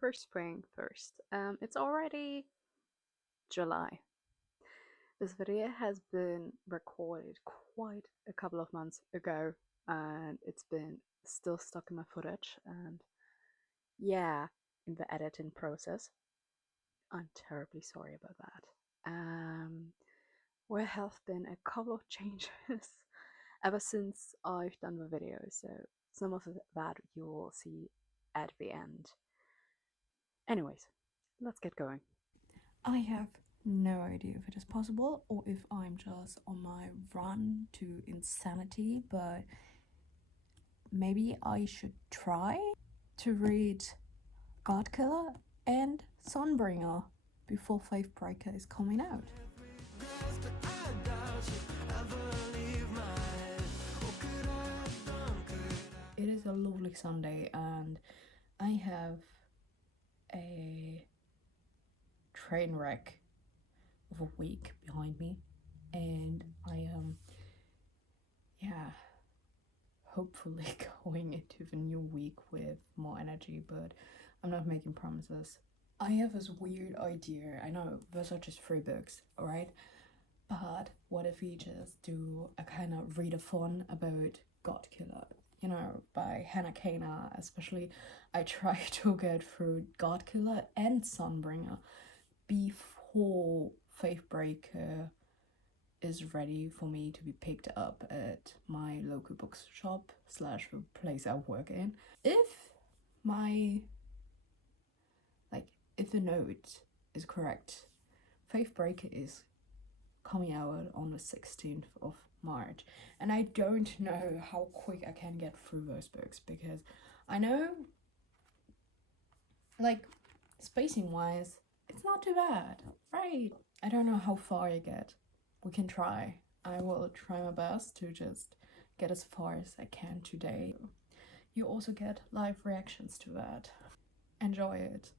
first thing first. It's already July. This video has been recorded quite a couple of months ago, and it's been still stuck in my footage, and yeah, in the editing process. I'm terribly sorry about that. There have been a couple of changes ever since I've done the video, so some of that you will see at the end. Anyways, let's get going. I have no idea if it is possible or if I'm just on my run to insanity, but maybe I should try to read Godk-ller and Sunbringer before Faithbreaker is coming out. It is a lovely Sunday and I have a train wreck of a week behind me, and I am hopefully going into the new week with more energy, but I'm not making promises. I have this weird idea. I know those are just 3 books, alright? But what if we just do a kind of readathon about Godk-ller? You know, by Hannah Kana, especially. I try to get through Godk-ller and Sunbringer before Faithbreaker is ready for me to be picked up at my local bookshop / the place I work in. If my if the note is correct, Faithbreaker is coming out on the 16th of March, and I don't know how quick I can get through those books, because I know, like, spacing wise, it's not too bad, right? I don't know how far I get. We can try. I will try my best to just get as far as I can today. You also get live reactions to that. Enjoy it.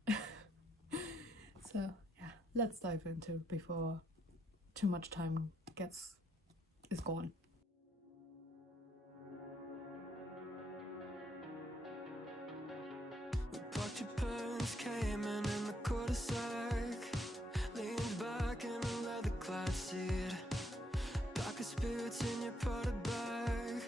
So yeah, let's dive into before too much time is gone. But your parents came in the cul-de-sac, leaned back in a leather-clad seat, pack of spirits in your Prada bag.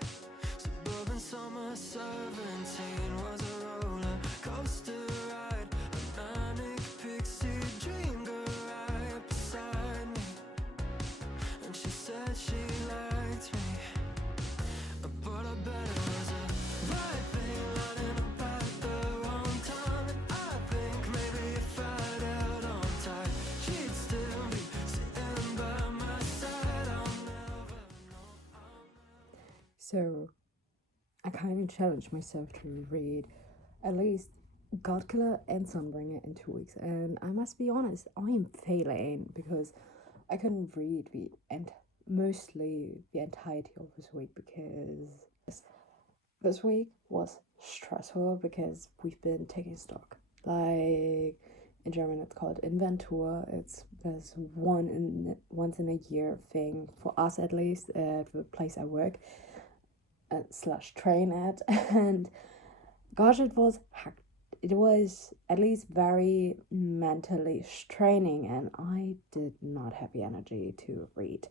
Suburban summer 17 was a roller coaster ride, a manic pixie dream girl right beside me, and she said she liked me, but I bet it was a right thing lining up at the wrong time. And I think maybe if I'd held on tight, she'd still be sitting by my side. I'll never know. So I kind of challenged myself to read at least Godk-ller and Sunbringer in 2 weeks, and I must be honest, I am failing because I couldn't read mostly the entirety of this week, because this week was stressful because we've been taking stock. Like, in German it's called Inventur. It's this once in a year thing for us, at least at the place I work / train at. And gosh, it was at least very mentally straining, and I did not have the energy to read.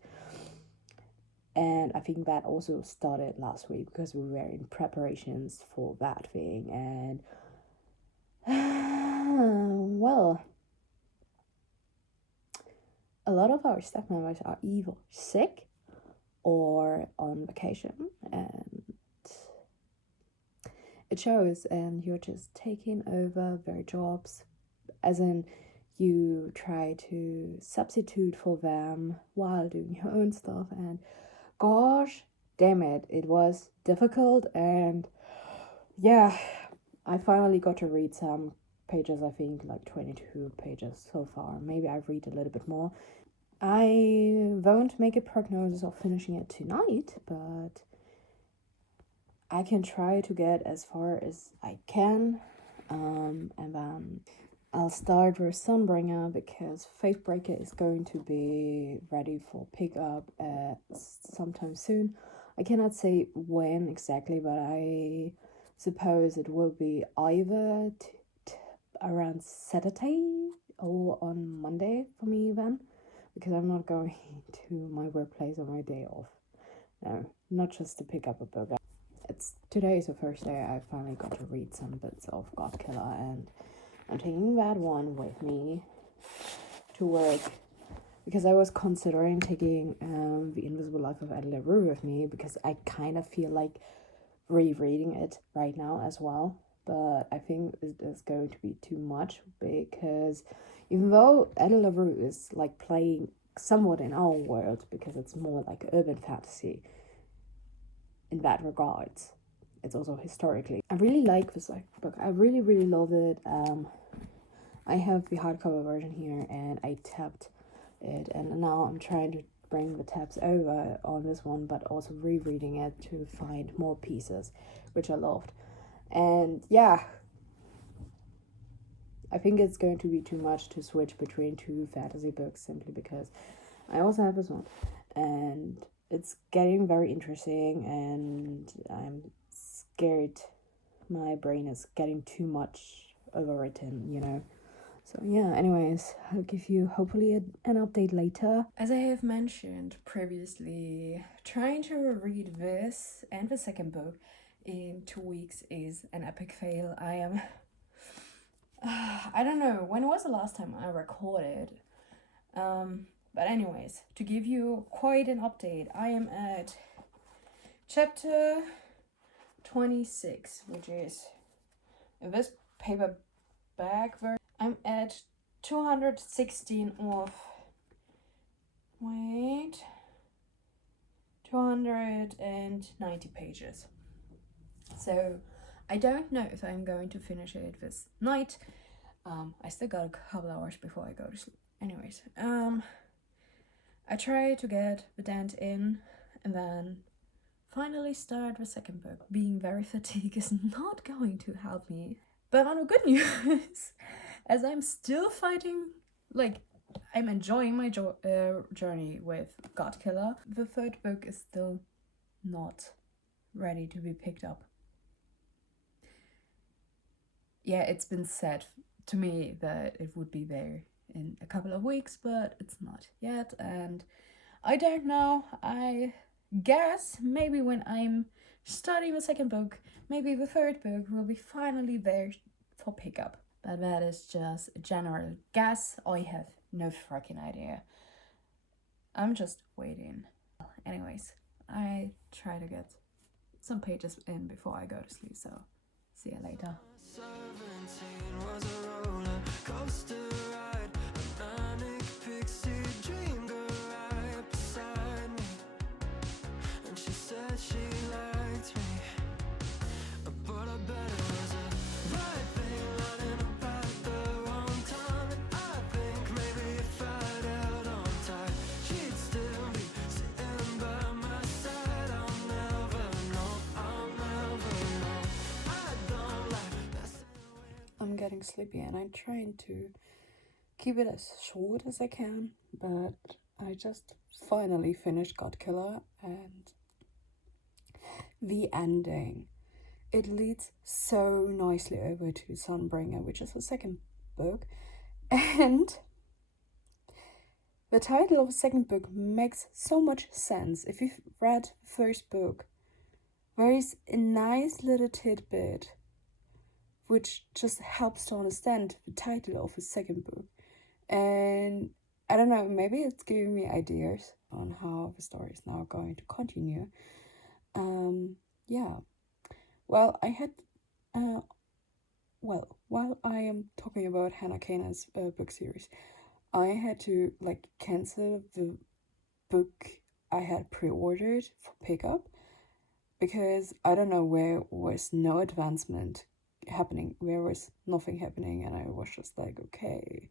And I think that also started last week because we were in preparations for that thing. And well, a lot of our staff members are either sick or on vacation, and it shows, and you're just taking over their jobs, as in you try to substitute for them while doing your own stuff, and gosh damn it, it was difficult. And yeah, I finally got to read some pages, I think like 22 pages so far. Maybe I read a little bit more. I won't make a prognosis of finishing it tonight, but I can try to get as far as I can, and then I'll start with Sunbringer because Faithbreaker is going to be ready for pickup sometime soon. I cannot say when exactly, but I suppose it will be either around Saturday or on Monday for me then, because I'm not going to my workplace on my day off. No, not just to pick up a book. Today is the first day I finally got to read some bits of Godk-ller, and I'm taking that one with me to work, because I was considering taking The Invisible Life of Ada LaRue with me, because I kind of feel like rereading it right now as well. But I think it is going to be too much, because even though Ada LaRue is like playing somewhat in our world, because it's more like urban fantasy in that regards, it's also historically. I really like this book. I really, really love it. I have the hardcover version here, and I tapped it, and now I'm trying to bring the tabs over on this one, but also rereading it to find more pieces, which I loved. And yeah, I think it's going to be too much to switch between two fantasy books, simply because I also have this one, and it's getting very interesting, and I'm scared my brain is getting too much overwritten, you know. So yeah, anyways, I'll give you hopefully an update later. As I have mentioned previously, trying to read this and the second book in 2 weeks is an epic fail. I don't know, when was the last time I recorded? But anyways, to give you quite an update, I am at chapter 26, which is this paperback version. I'm at 216 of 290 pages. So I don't know if I'm going to finish it this night. I still got a couple hours before I go to sleep. Anyways, I try to get the dent in and then finally start the second book. Being very fatigued is not going to help me. But on the good news, as I'm still fighting, like, I'm enjoying my journey with Godk-ller, the third book is still not ready to be picked up. Yeah, it's been said to me that it would be there in a couple of weeks, but it's not yet, and I don't know. I guess maybe when I'm starting the second book, maybe the third book will be finally there for pickup. But that is just a general guess. I have no freaking idea. I'm just waiting. Anyways, I try to get some pages in before I go to sleep, so see you later. 17 was a roller coaster ride, a manic pixie dream girl right beside me, and she said she liked me, but I bet it was a right thing running about the wrong time, and I think maybe if I'd held on tight, she'd still be sitting by my side. I'll never know, I don't like messing with. I'm getting sleepy, and I'm trying to keep it as short as I can, but I just finally finished Godk-ller, and the ending, it leads so nicely over to Sunbringer, which is the second book, and the title of the second book makes so much sense. If you've read the first book, there is a nice little tidbit which just helps to understand the title of the second book. And I don't know, maybe it's giving me ideas on how the story is now going to continue. Yeah. Well, I had, while I am talking about Hannah Kana's book series, I had to cancel the book I had pre-ordered for pickup, because I don't know, there was no advancement happening, there was nothing happening, and I was just like, okay,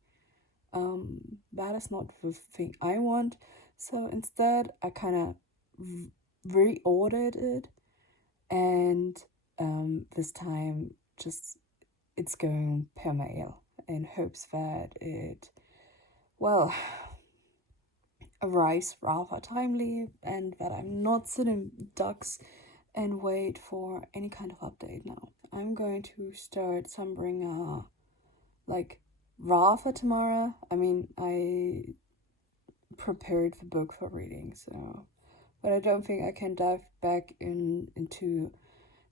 that is not the thing I want. So instead I kind of reordered it, and this time just it's going per mail in hopes that it arrives rather timely, and that I'm not sitting ducks and wait for any kind of update now. I'm going to start Sunbringer like raw for tomorrow. I mean, I prepared the book for reading, so, but I don't think I can dive back into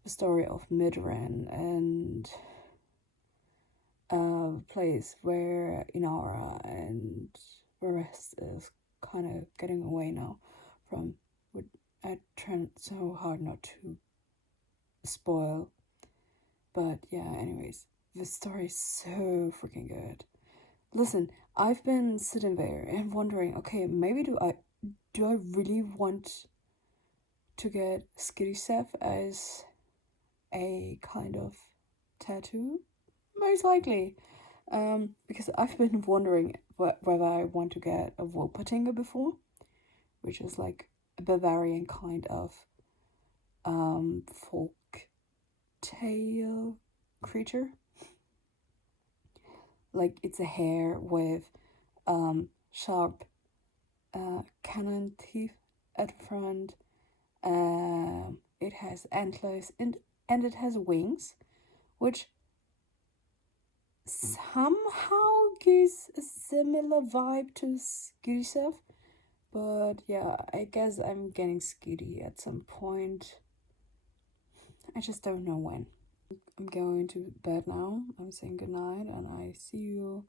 the story of Midran and place where Inara and the rest is kind of getting away now from what I tried so hard not to spoil. But yeah, anyways, the story is so freaking good. Listen, I've been sitting there and wondering, okay, maybe do I really want to get Skitty Seth as a kind of tattoo? Most likely. Because I've been wondering whether I want to get a Wolpertinger before, which is like a Bavarian kind of folk tale creature. Like it's a hare with sharp cannon teeth at the front. It has antlers and it has wings, which somehow gives a similar vibe to Skitty. But yeah, I guess I'm getting Skitty at some point. I just don't know when. I'm going to bed now. I'm saying goodnight, and I see you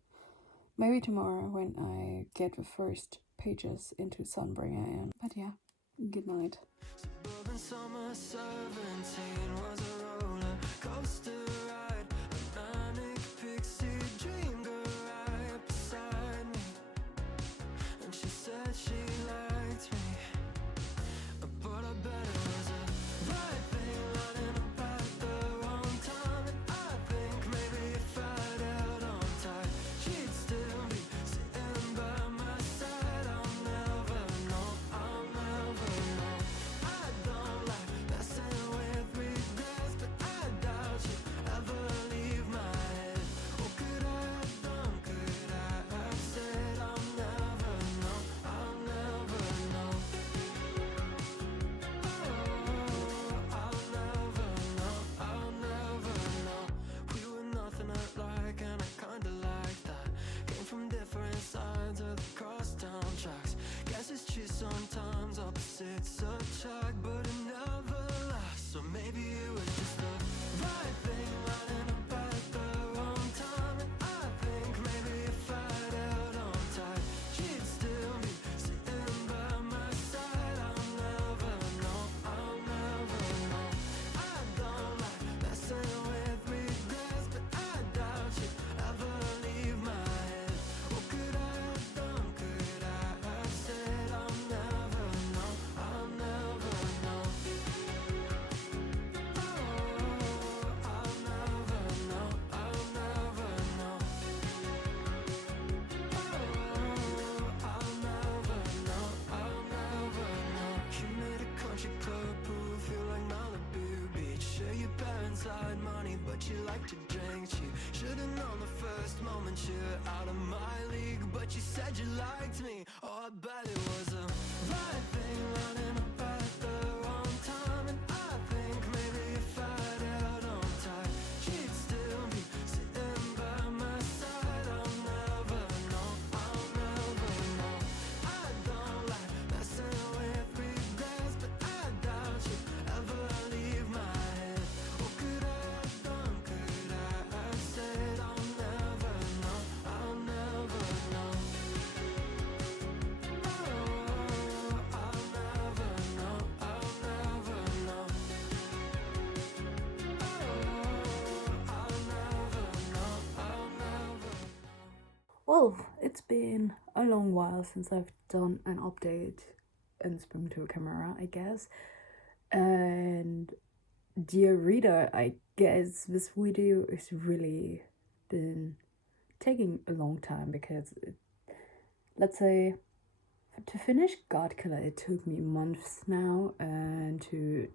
maybe tomorrow when I get the first pages into Sunbringer. But yeah, good night. Suburban summer 17 was a roller coaster ride, a manic pixie dream girl right beside me, and she said she liked me, but I bet it was a right thing lining up at the wrong time, and I think maybe if I'd held on tight, she'd still be sitting by my side. I'll never know, I'll never know. I don't like messing with regrets, but I doubt you ever leave my head. What could I have done? Could I have said I'll never know? I'll never know. Oh, I'll never know. I'll never know. We were nothing alike, and I kinda like that. Came from different sides of the crosstown tracks. Guess it's true sometimes opposites attract, but it never lasts. So maybe it was just the right thing lining up at the wrong time, and I think maybe if I'd held on tight, she'd still be sitting by my side. I'll never know, I'll never know. I don't like messing with regrets, but I doubt you ever leave my head. What could I have done? Could I have said I'll never know? I'll never know. Oh, I'll never know. I'll never know. Oh, I'll never know. I'll never know. You made a country club pool feel like Malibu Beach. Sure, your parents had money, but you like to drink cheap. Should've known the first moment you're out of my league, but you said you liked me. Oh, I bet it was a right thing lining up at the wrong time, and I think maybe if I'd held on tight, she'd still be sitting by my side. I'll never know, I'll never know. I don't like messing with regrets, but I doubt you ever leave my head. What could I have done? Could I have said I'll never know? I'll never know. Oh, I'll never know. I'll never know. Oh, I'll never know. I'll never know. Well, it's been a long while since I've done an update in Spring to a Camera, I guess. And dear reader, I guess this video has really been taking a long time because let's say to finish Godk-ller it took me months now, and to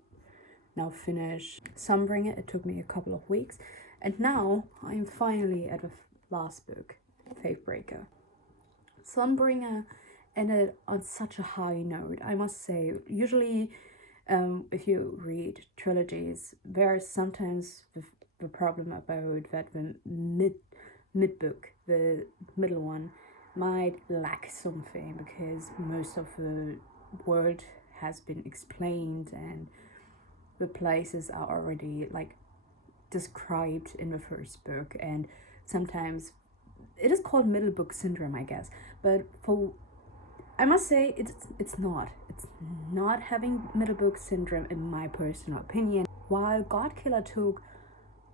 now finish Sunbringer it took me a couple of weeks, and now I'm finally at the last book, Faithbreaker. Sunbringer ended on such a high note, I must say. Usually, if you read trilogies, there is sometimes the problem about that the mid-book, the middle one, might lack something because most of the world has been explained and the places are already like described in the first book, and sometimes it is called middle book syndrome, I guess. But I must say it's not having middle book syndrome in my personal opinion. While Godk-ller took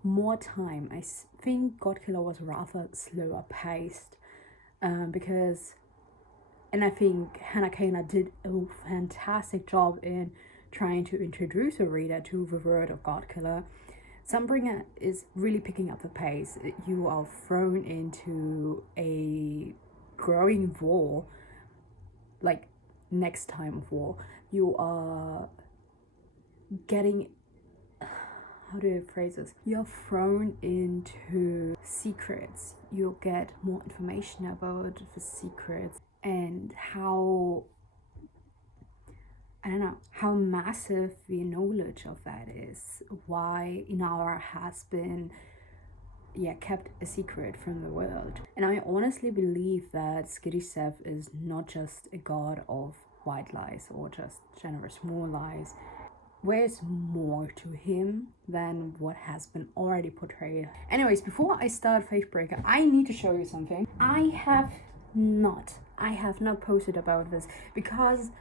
more time, I think Godk-ller was rather slower paced, because, and I think Hannah Kana did a fantastic job in trying to introduce a reader to the world of Godk-ller. Sunbringer is really picking up the pace. You are thrown into a growing war, like next time of war. You are getting, how do I phrase this? You're thrown into secrets. You'll get more information about the secrets and how, I don't know, how massive the knowledge of that is. Why Inara has been kept a secret from the world. And I honestly believe that Skitty Seth is not just a god of white lies or just generous more lies. There's more to him than what has been already portrayed. Anyways, before I start Faithbreaker, I need to show you something. I have not posted about this because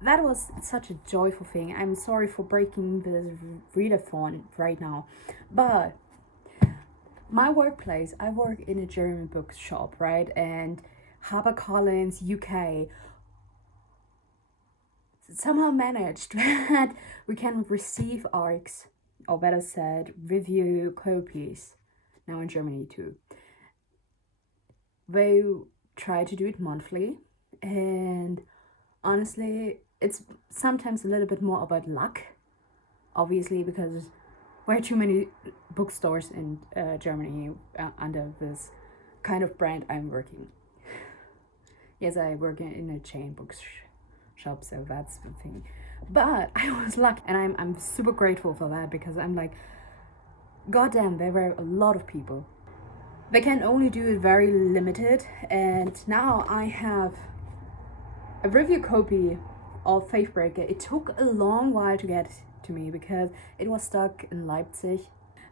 that was such a joyful thing. I'm sorry for breaking this readathon right now, but my workplace, I work in a German bookshop, right? And HarperCollins UK somehow managed that we can receive ARCs, or better said, review copies, now in Germany too. They try to do it monthly, and honestly, it's sometimes a little bit more about luck, obviously, because there's way too many bookstores in Germany under this kind of brand I'm working. Yes, I work in a chain bookshop, so that's the thing. But I was lucky, and I'm super grateful for that, because I'm like, goddamn, there were a lot of people. They can only do it very limited, and now I have a review copy of Faithbreaker. It took a long while to get to me because it was stuck in Leipzig.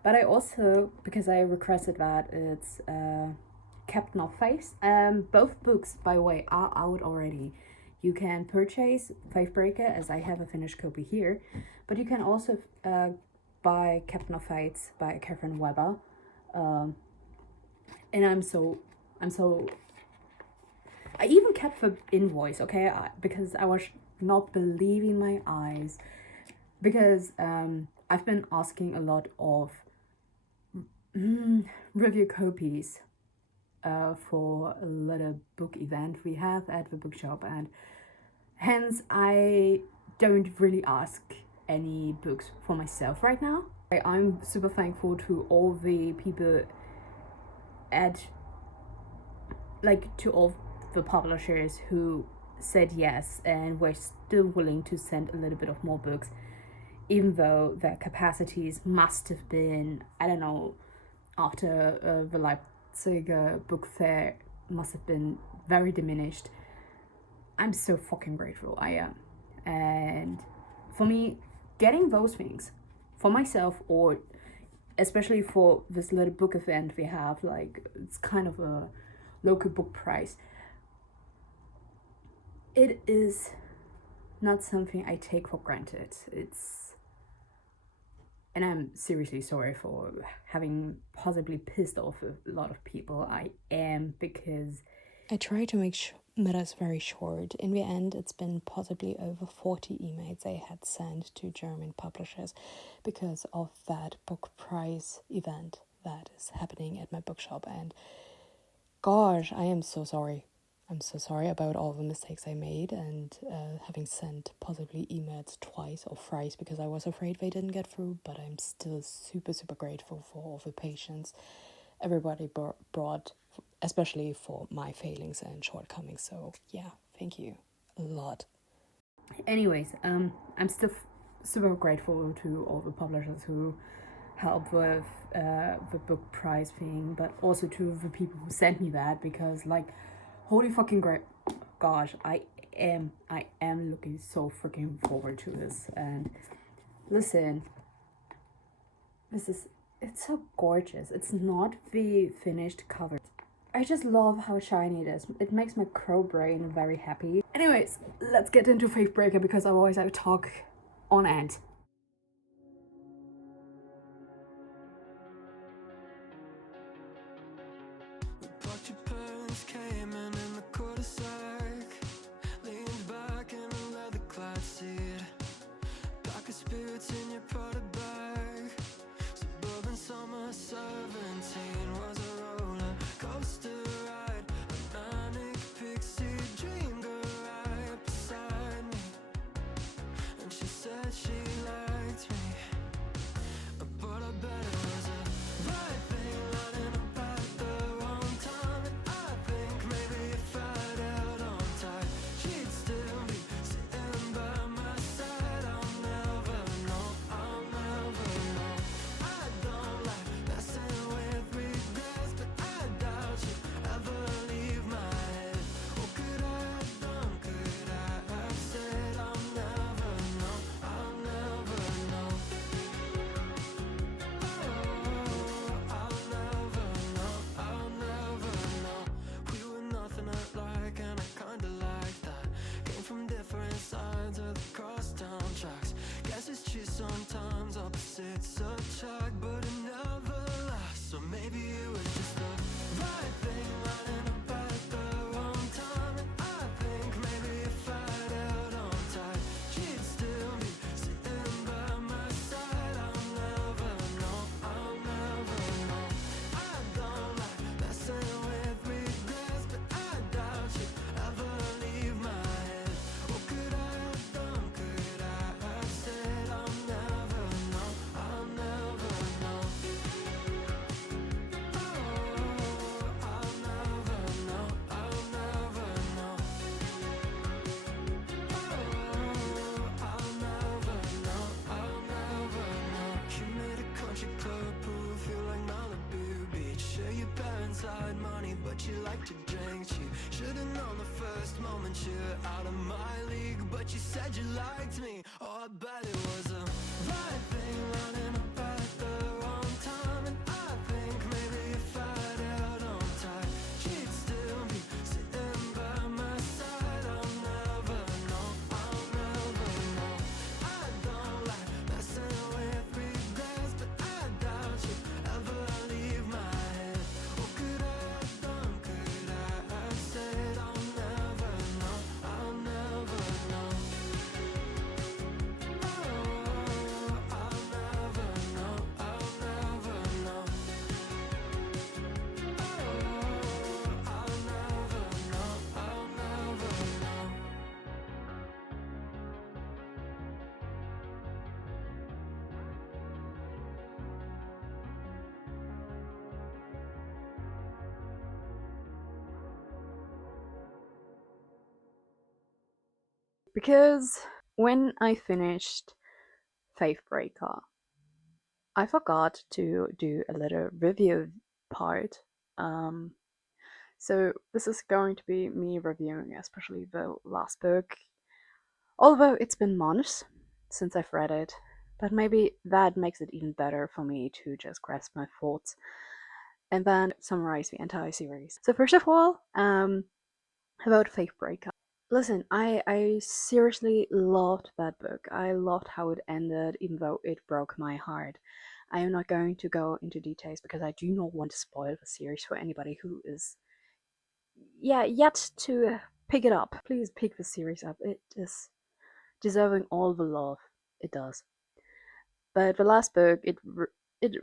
But I also, because I requested that, it's Captain of Faith. Both books, by the way, are out already. You can purchase Faithbreaker, as I have a finished copy here, but you can also buy Captain of Fates by Catherine Weber. And I'm so I even kept the invoice, okay, because I was not believing my eyes, because I've been asking a lot of review copies for a little book event we have at the bookshop, and hence I don't really ask any books for myself right now. I'm super thankful to all the people to all the publishers who said yes and were still willing to send a little bit of more books, even though their capacities must have been, I don't know, after the Leipzig book fair must have been very diminished. I'm so fucking grateful, I am. And for me, getting those things for myself, or especially for this little book event we have, like, it's kind of a local book prize, it is not something I take for granted. And I'm seriously sorry for having possibly pissed off a lot of people. I am, because I try to make matters very short. In the end, it's been possibly over 40 emails I had sent to German publishers because of that book prize event that is happening at my bookshop. And gosh, I am so sorry. I'm so sorry about all the mistakes I made, and having sent possibly emails twice or thrice because I was afraid they didn't get through. But I'm still super, super grateful for all the patience everybody brought, especially for my failings and shortcomings. So yeah, thank you a lot. Anyways, I'm still super grateful to all the publishers who help with the book price thing, but also to the people who sent me that, because like, holy fucking great, gosh, I am looking so freaking forward to this. And listen, it's so gorgeous. It's not the finished cover. I just love how shiny it is. It makes my crow brain very happy. Anyways, let's get into Faithbreaker, because otherwise I talk on end. The porcupines came in the cul-de-sac, leaned back in a leather-clad seat, pack of spirits in your Prada bag. Suburban summer 17 was a roller coaster ride, a manic pixie dream girl right beside me, and she said she liked me, but I bet it was a right thing lining up at the wrong time. And I think maybe if I'd held on tight, she'd still be sitting by my side. I'll never know, I'll never know. I don't like messing with regrets, but I doubt you'd ever leave my head. What could I have done, could I have said? I'll never know, I'll never know. I'll never know, I'll never know. We were nothing alike, and I kinda like that. Came from different sides of the crosstown tracks. Guess it's true sometimes opposites attract, but it never lasts. So maybe it was just the right thing lining up at the wrong time. And I think maybe if I'd held on tight, she'd still be sitting by my side. I'll never know, I'll never know. I don't like messing with regrets, but I doubt you'd ever leave my head. What could I have done, could I have said? I'll never know, I'll never know. I'll never know, I'll never know. I'll never know, I'll never know. You made a country club pool feel like Malibu Beach. Sure, your parents had money, but you like to drink cheap. Should've known the first moment you're out of my league, but you said you liked me. Oh, I bet it was a right thing lining up at the wrong time. And I think maybe if I'd held on tight, she'd still be sitting by my side. I'll never know, I'll never know. I don't like messing with regrets, but I doubt you'd ever leave my head. What could I have done, could I have said? I'll never know, I'll never know. I'll never know, I'll never know. I'll never know, I'll never know. Because when I finished Faithbreaker, I forgot to do a little review part. So this is going to be me reviewing, especially the last book. Although it's been months since I've read it, but maybe that makes it even better for me to just grasp my thoughts and then summarize the entire series. So first of all, about Faithbreaker. Listen, I seriously loved that book. I loved how it ended, even though it broke my heart. I am not going to go into details because I do not want to spoil the series for anybody who is, yet to pick it up. Please pick the series up. It is deserving all the love it does. But the last book, it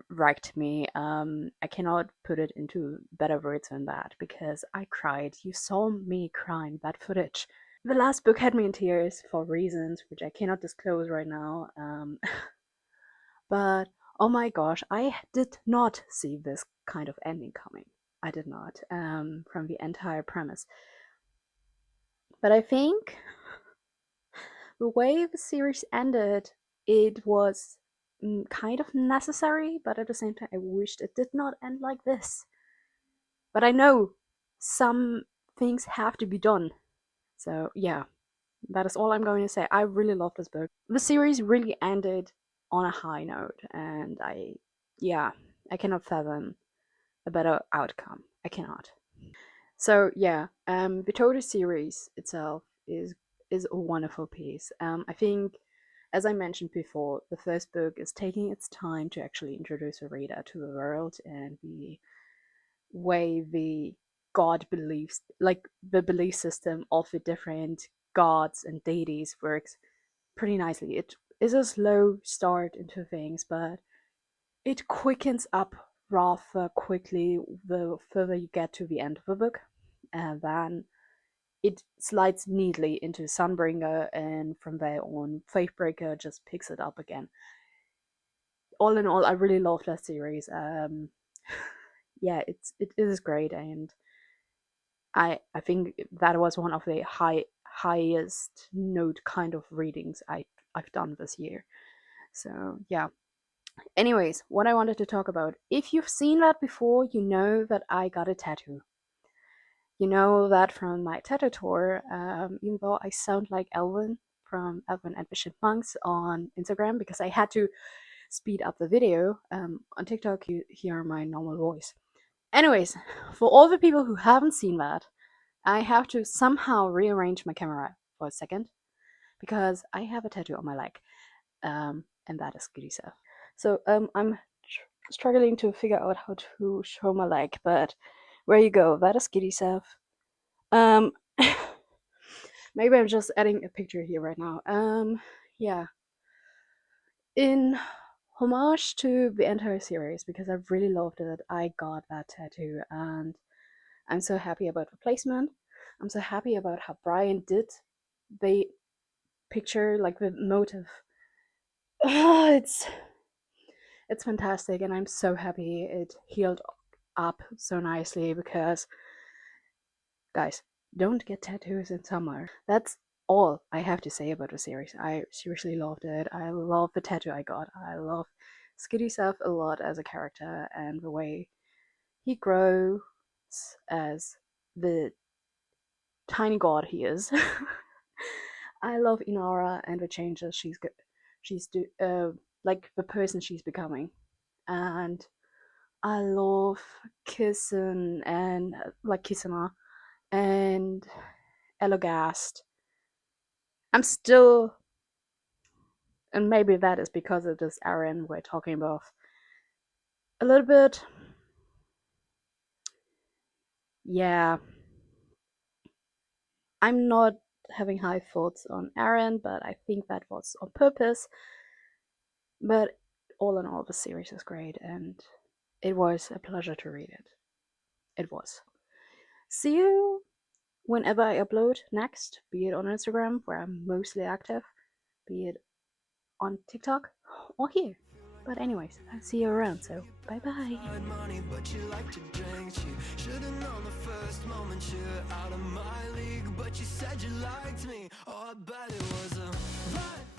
wrecked me. I cannot put it into better words than that because I cried. You saw me crying. That footage. The last book had me in tears for reasons which I cannot disclose right now. But oh my gosh, I did not see this kind of ending coming. I did not, from the entire premise. But I think the way the series ended, it was kind of necessary, but at the same time, I wished it did not end like this. But I know some things have to be done. So, yeah, that is all I'm going to say. I really love this book. The series really ended on a high note, and I cannot fathom a better outcome. I cannot. So yeah, the total series itself is a wonderful piece. I think, as I mentioned before, the first book is taking its time to actually introduce a reader to the world and the way the god beliefs, like the belief system of the different gods and deities, works pretty nicely. It is a slow start into things, but it quickens up rather quickly the further you get to the end of the book, and then it slides neatly into Sunbringer, and from there on, Faithbreaker just picks it up again. All in all, I really love that series. Yeah, it is great, and I think that was one of the highest note kind of readings I've done this year. So yeah. Anyways, what I wanted to talk about. If you've seen that before, you know that I got a tattoo. You know that from my tattoo tour, even though I sound like Elvin from Elvin and the Chipmunks on Instagram because I had to speed up the video. On TikTok, you hear my normal voice. Anyways, for all the people who haven't seen that, I have to somehow rearrange my camera for a second because I have a tattoo on my leg, and that is Goody Self. So I'm struggling to figure out how to show my leg, but there you go. That is Giddy Self. Um, maybe I'm just adding a picture here right now. Yeah. In homage to the entire series, because I really loved it, I got that tattoo, and I'm so happy about the placement. I'm so happy about how Brian did the picture, like the motive. It's fantastic, and I'm so happy it healed up so nicely because, guys, don't get tattoos in summer. That's all I have to say about the series. I seriously loved it. I love the tattoo I got. I love Skitty Self a lot as a character and the way he grows as the tiny god he is. I love Inara and the changes like the person she's becoming, and I love Kissen and like Kisana and Elogast. I'm still, and maybe that is because of this Aaron we're talking about, a little bit. Yeah, I'm not having high thoughts on Aaron, but I think that was on purpose. But all in all, the series is great, and it was a pleasure to read it. It was. See you whenever I upload next, be it on Instagram, where I'm mostly active, be it on TikTok, or here. But anyways, I'll see you around, so bye bye. Money, but you like to drink. You should've known the first moment you're out of my league, but you said you liked me. Oh, I bet it was a right